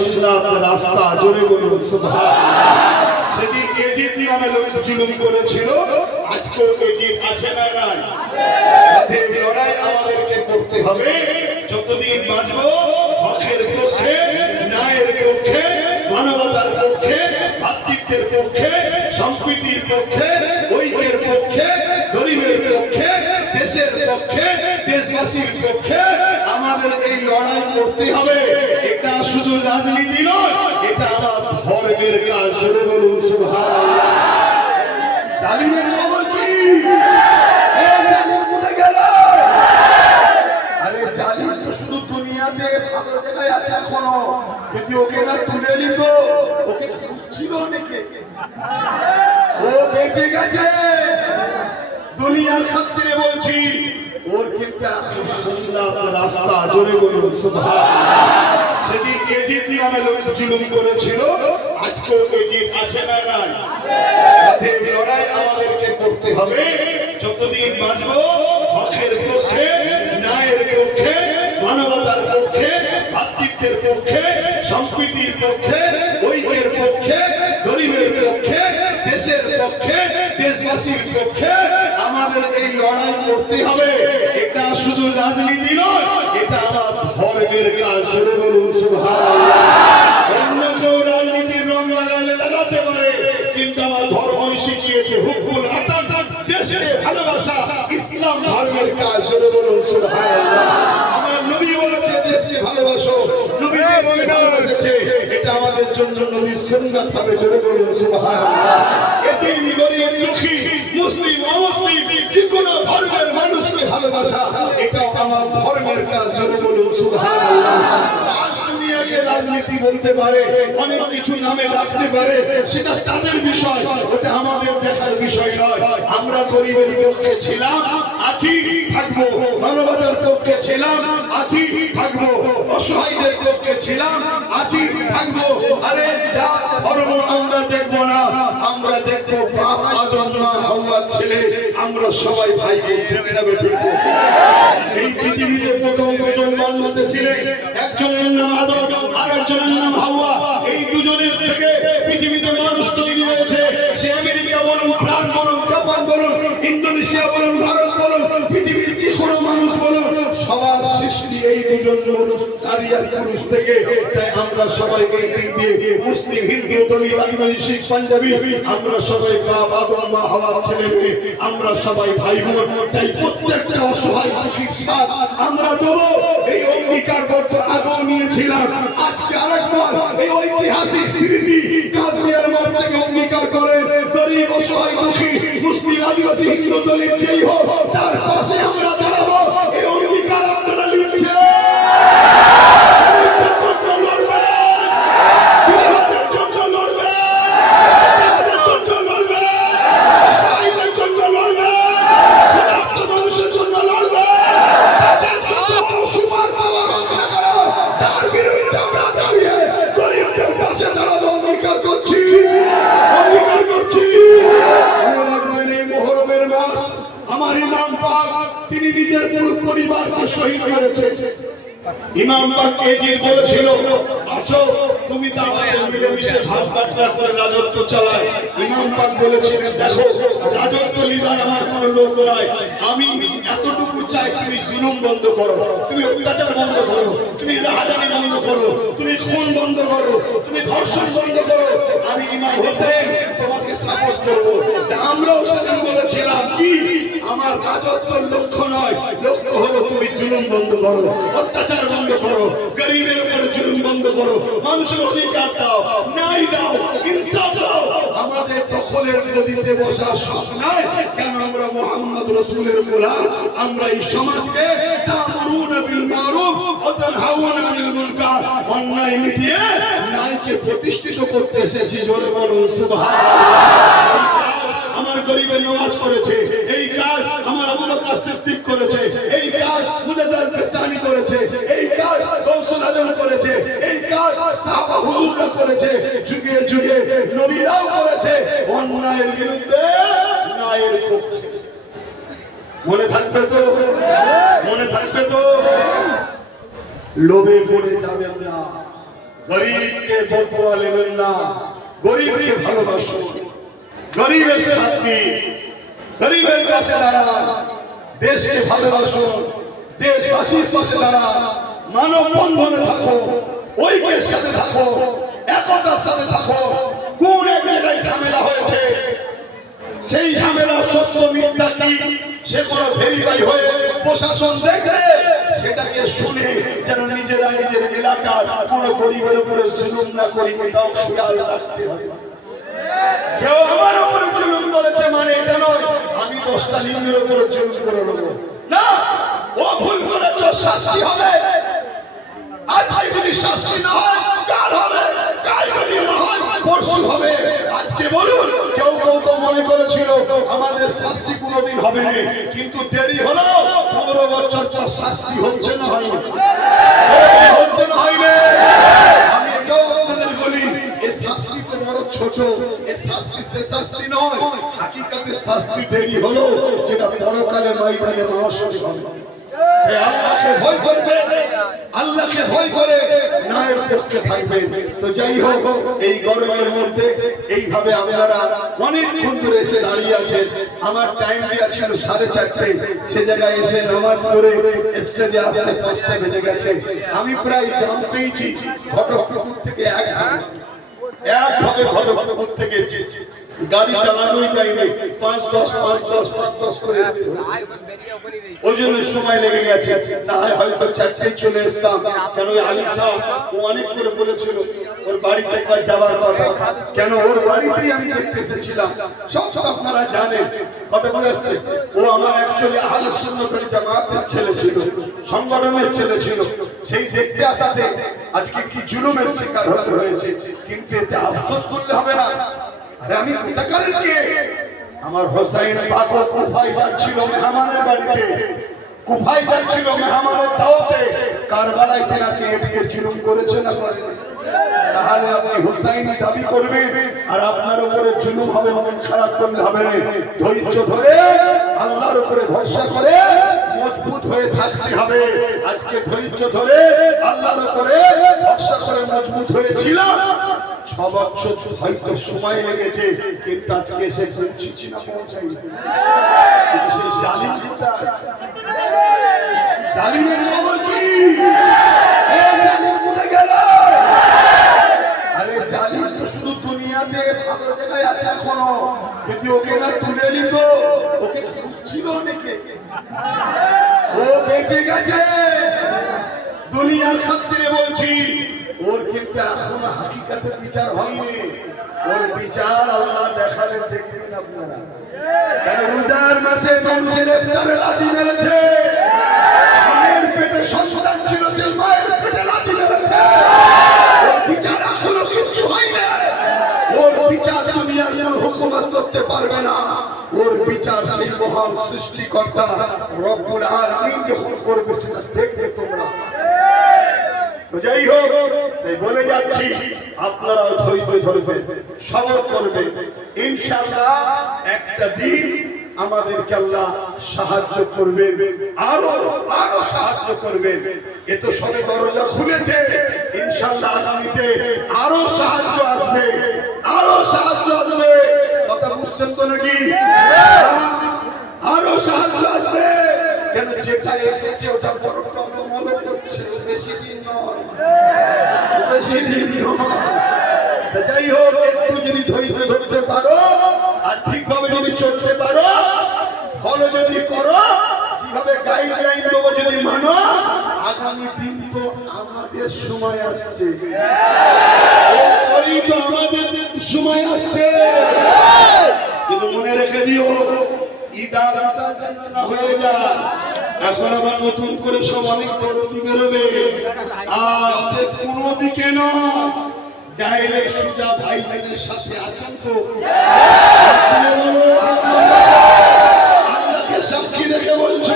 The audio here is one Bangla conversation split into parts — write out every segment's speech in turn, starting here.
সুন্নাত রাস্তা, জোরে বলুন সুবহানাল্লাহ। সেদিন এজিদ নামে লোক জুলুম করেছিল, আজকেও এজিদ আছে না নাই? অতএব লড়াই আমাদেরকে করতে হবে। যতদিন বাঁচবো হকের পক্ষে, ন্যায়ের পক্ষে, মানবতার পক্ষে, ভাতৃত্বের পক্ষে, সম্প্রীতির পক্ষে, ঐক্যের পক্ষে, গরিবের পক্ষে, দেশের পক্ষে, দেশবাসীর পক্ষে আমাদের এই লড়াই করতে হবে। এটা শুধু রাজনীতি নয়, এটা আমার ধর্মের কাজ। শুরু বলুন সুবহানাল্লাহ। জালিমের খবর কি? জালিম কোথায় গেল? আরে জালিম তো শুধু দুনিয়াতে ভালো জায়গায় আছে এখনো, যদি ওকে না তুলে নিত, ওকে ছিল অনেকে, ও বেঁচে গেছে। দুনিয়ার খাতিরে বলছি, ওর কিন্তু সুন্নাত রাস্তা, জোরে বলুন সুবহানাল্লাহ। সেদিন এজিদ নামে লোক জুলুম করেছিল, আজকেও এজিদ আছে না নাই? অতএব লড়াই আমাদেরকে করতে হবে। যতদিন বাঁচবো হকের পক্ষে, ন্যায়ের পক্ষে, মানবতার পক্ষে, ভাতৃত্বের পক্ষে, সম্প্রীতির পক্ষে, ঐক্যের পক্ষে, গরিবের পক্ষে, দেশের পক্ষে, দেশবাসীর পক্ষে আমাদের এই লড়াই করতে হবে। এটা শুধু রাজনীতি নয়, এটা আমার ধর্মের কাজ। শুরু বলুন সুবহানাল্লাহ। অন্য কেউ রাজনীতির রং লাগালে লাগাতে পারে, কিন্তু আমার ধর্মই শিখিয়েছে হুকুল আতান, দেশে ভালোবাসা, ইসলাম ধর্মের কাজ। শুরু বলুন সুবহানাল্লাহ। আমার নবী বলেছে দেশকে ভালোবাসো, নবী বলেছে এটা আমাদের জন্য নবীর সুন্নাত হবে। শুরু বলুন সুবহানাল্লাহ। এতিম, গরীব, দুঃখী, মুসলিম, অমুসলিম, যে কোনো ধর্মের মানুষকে ভালোবাসা, এটা আমার ধর্মের কাজ। শুরু বলুন সুবহানাল্লাহ। রাজনীতি বলতে পারে, অনেক কিছু নামে ডাকতে পারে, সেটা তাদের বিষয়, ওটা আমাদের দেখার বিষয় নয়। আমরা গরিবের পক্ষে ছিলাম, আছি, থাকবো। মানবতার পক্ষে ছিলাম, আছি, থাকবো। অসহায়দের পক্ষে ছিলাম, আছি, থাকবো। আরে যা ধর্ম আমরা দেখবো না, আমরা দেখবো বাপ আদম মা হাওয়ার ছেলে, আমরা সবাই ভাই বোন। এই পৃথিবীতে প্রথম দুজন বান্দাতে ছিলেন, একজনের নাম আদম, আরেকজনের নাম হাওয়া। এই দুজনের থেকে পৃথিবীতে মানুষ তৈরি হয়েছে। সে আমেরিকা বলুন, ফ্রান্স বলুন, জাপান বলুন, ইন্দোনেশিয়া বলুন, ভারত বলুন, পৃথিবীর যে কোনো মানুষ বলুন, সবার সৃষ্টি এই দুজন মানুষ, নারী আর পুরুষ থেকে। তাই আমরা সবাই এই দিক দিয়ে মুসলিম, হিন্দু, দলিত, আদিবাসী, শিখ, পাঞ্জাবি, আমরা সবাই বাপ আদম মা হাওয়ার ছেলে মেয়ে, আমরা সবাই ভাই বোন। তাই প্রত্যেকটা অসহায় মানুষের সাথ আমরা দেবো। এই অঙ্গীকারবদ্ধ আগেও নিয়েছিলাম, আজকে আরেকবার এই ঐতিহাসিক স্মৃতি কাশ্মীরের মাঠ থেকে অঙ্গীকার করে গরিব, অসহায়, দুঃখী, মুসলিম, আদিবাসী, হিন্দু, দলিত যেই হোক, তার পাশে আমরা দাঁড়াবো। এই অঙ্গীকার আপনারা নিচ্ছেন? আমার ইমাম পাক তিনি নিজের পুরো পরিবারকে শহীদ করেছে। ইমাম পাক এজিদ বলেছিল, আসো তুমি তো আমাদের মিলেমিশে ভাগ বাটরা করে রাজত্ব চালায়। ইমাম পাক বলেছিলেন, দেখো রাজত্ব লিবার আমার কোনো লোক নয়, আমি এতটুকু চাই তুমি জুলুম বন্ধ করো, তুমি অত্যাচার বন্ধ করো, তুমি রাহাজানি বন্ধ করো, তুমি খুন বন্ধ করো, তুমি ধর্ষণ বন্ধ করো। আমি ইমাম হোসেন তোমাকে সাপোর্ট করবো। আমরাও সেদিন বলেছিলাম কি, আমার রাজত্বের লক্ষ্য নয়, লক্ষ্য হলো তুমি জুলুম বন্ধ করো, অত্যাচার বন্ধ করো, গরিবের উপরে জুলুম বন্ধ করো, মানুষের অধিকার দাও, ন্যায় দাও, ইনসাফ দাও। আমাদের দখলের বিরোধীতে বসার শখ নাই। কেন? আমরা মুহাম্মদ রাসূলের গোলাম। আমরা এই সমাজকে তা'মুরুনা বিল মারুফ ওয়া তানহাউনা আনিল মুনকার, অন্যায় মিটিয়ে ন্যায়কে প্রতিষ্ঠিত করতে এসেছি। জোরে বলুন সুবহানাল্লাহ। আমার গরিবের নামাজ করেছে, এই কাজ আমার আবু বকর সিদ্দিক করেছে, এই কাজ মুজাদ্দিদ বিস্তানি করেছে, এই কাজ গৌসুল আজম করেছে, এই কাজ সাহাবা হুজুররা করেছে, যুগে যুগে নবীরাও করেছে। অন্যায়ের বিরুদ্ধে, ন্যায়ের পক্ষে। মনে থাকবে তো? মনে থাকবে তো? লোভে পড়ে যাবেন না, গরিবকে বদুয়া নেবেন না, গরিবকে ভালোবাসুন। গরিবের শান্তি, গরিবের পাশে দাঁড়ান, দেশকে ভালোবাসুন, দেশবাসীর পাশে দাঁড়ান, মানব বন্ধনে থাকো, ঐক্যের সাথে থাকো, একতার সাথে থাকো। কোন এক জায়গায় ঝামেলা হয়েছে, সেই ঝামেলা সত্য মিথ্যা কি সে কোনো ভেরিফাই হয়ে প্রশাসন দেখে সেটাকে শুনে যেন নিজেরা নিজের এলাকার কোন গরিবের উপরে জুলুম না করি, এটাও খেয়াল রাখতে হবে। কেউ আমার উপরে জুলুম করেছে মানে এটা নয় আমি 10টা নিজের উপরে জুলুম করে নেবো না। ও ভুল করেছে, শাস্তি হবে। আজকে যদি শাস্তি না হয় কাল হবে, কাল যদি না হয় পরশু হবে। আজকে বলুন, কেউ কেউ তো মনে করেছিল আমাদের শাস্তি কোনোদিন হবে না, কিন্তু দেরি হলো। 15 বছর তো শাস্তি হচ্ছে না, হয়নি হচ্ছে না, হয়নি। আমি এটাও আপনাদের বলি, এই শাস্তি তো বড় ছোট, এই শাস্তি সে শাস্তি নয়, হাকিকাতে শাস্তি দেরি হলো, যেটা পরকালে ময়দানে মহাশয় হবে। আল্লাহকে ভয় করবে, আল্লাহকে ভয় করে ন্যায়ের পক্ষে থাকবেন। তো যাই হোক, এই গরমের মধ্যে এইভাবে আপনারা অনেকক্ষণ ধরে এসে দাঁড়িয়ে আছেন। আমার টাইম দেওয়া ছিল 4:30, সে জায়গায় এসে নামাজ পড়ে স্টেজে আসতে 5টা বেজে গেছে। আমি প্রায় জাম পেয়েছি ঘটকপুকুর থেকে একভাবে ঘটকপুকুর থেকে গাড়ি চালানোই যায়নি, 5-10 করে ওই জন্য সময় লেগে গেছে। না হয় হয়তো 4টায় চলে আসতাম, কেন আলী সাহেব ও অনেক করে বলেছিল ওর বাড়িতে একবার যাওয়ার কথা, কেন ওর বাড়িতেই আমি দেখতে এসেছিলাম। সব আপনারা জানেন, কথা বুঝাচ্ছে। ও আমার অ্যাকচুয়ালি আহলে সুন্নাত ওয়াল জামাতের ছেলে ছিল, সংগঠনের ছেলে ছিল। সেই দেখতে আসাতে আজকে কি জুলুমের শিকার হতে হয়েছে, কিন্তু এতে আফসোস করলে হবে না। আরে আমি কোথাকারের কে? আমার হোসাইন পাক কুফায় যাচ্ছিল মেহমানের বাড়িতে, কুফায় যাচ্ছিল মেহমানের দাওয়াতে, কারবালায় তাকে এদিকে জুলুম করেছে না করেনি? তাহলে আপনি হুসাইনি দাবি করবেন আর আপনার উপরে জুলুম হবে, মন খারাপ করলে হবে না। ধৈর্য ধরে আল্লাহর উপরে ভরসা করে মজবুত হয়ে থাকতে হবে। আজকে ধৈর্য ধরে আল্লাহর উপরে ভরসা করে মজবুত হয়েছিল। 6 বছর হয়তো সময় লেগেছে, কিন্তু আজকে এসে পৌঁছেছি না পৌঁছাইনি। সেই জালিম কোথায়? জালিমের খবর কি? জালিম কোথায় গেল? আরে জালিম তো শুধু দুনিয়াতে ভালো জায়গায় আছে এখনো, যদি ওকে না তুলে নিত, ওকে খুঁজছিল অনেকে, ও বেঁচে গেছে। দুনিয়ার খাতিরে বলছি, ওর কিন্তু এখনো হাকিকাতে বিচার হয়নি। ওর বিচার আল্লাহ দেখালে দেখবেন আপনারা। কেন রোজার মাসে মানুষের ইফতারে লাথি মেরেছে, মায়ের পেটে সন্তান ছিল, সে মায়ের পেটে লাথি মেরেছে। ওর বিচার এখনো কিছু হয়নি। ওর বিচার দুনিয়ার কোন হুকুমত করতে পারবে না। ওর বিচার সেই মহান সৃষ্টিকর্তা রব্বুল আলামিন যখন করবে, সেটা দেখবে তোমরা। যাই হোক, বলে যাচ্ছি আপনারা ধৈর্য ধরবেন, সবর করবেন, ইনশাআল্লাহ একটা দিন আমাদেরকে আল্লাহ সাহায্য করবেন, আরো আরো সাহায্য করবেন। এ তো সবে দরজা খুলেছে, ইনশাআল্লাহ আগামীতে আরো সাহায্য আসবে, আরো সাহায্য আসবে। কথা বুঝছেন তো নাকি? আরো সাহায্য আসবে। কেন যেটা এসেছে ওটা বড় মনে করছে, বেশি দিন নয়, বেশি দিন নয়। যাই হোক, একটু যদি ধৈর্য ধরতে পারো আর ঠিকভাবে যদি চলতে পারো, ফলো যদি করো, যেভাবে গাইডলাইন দেবো যদি মানো, আগামী দিন তো আমাদের সময় আসছে, ওই তো আমাদের সময় আসছে। কিন্তু মনে রেখে দিও, ঈদার না হয়ে যায়, এখন আবার নতুন করে সব অনেক দরদি বেরোবে। আর কোনো দিকে নয়, ডাইরেক্ট সুজা ভাই বোনের সাথে আছেন তো, আল্লাহকে সাক্ষী রেখে বলছো,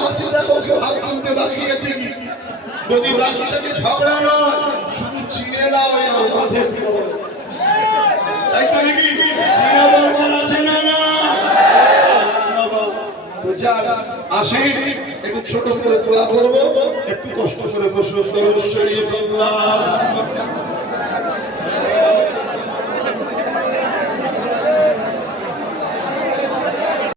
পাশে দেখো কেউ হাত তুলতে বাকি আছে কি? যদি বাকি থাকে ঝগড়া নয়, শুধু চিনে নাও আমাদের, তাই তো নাকি? চিনা দরকার আছে না? না আসে একটু ছোট করে দোয়া করবো, একটু কষ্ট করে বসুন।